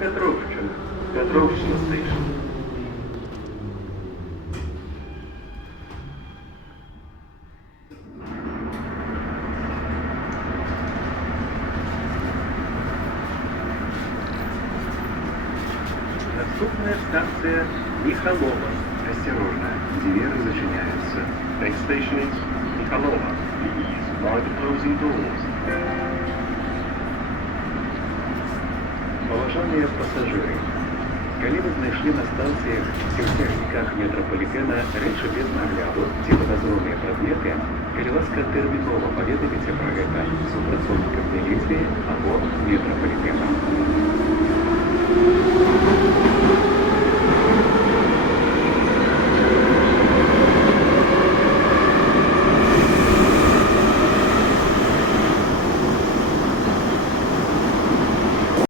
Петровщина. Петровщина Station. Наступная станция Михалова. Осторожно, двери зачиняются. Next station is Михалова. Please mind the closing doors. Уважаемые пассажиры, калі вы знайшлі на станціях ці ў цягніках метрапалітэна рэчы без нагляду ці падазроныя прадметы, калі ласка тэрмінова паведаміце пра гэта супрацоўнікам міліцыі або метрапалітэна.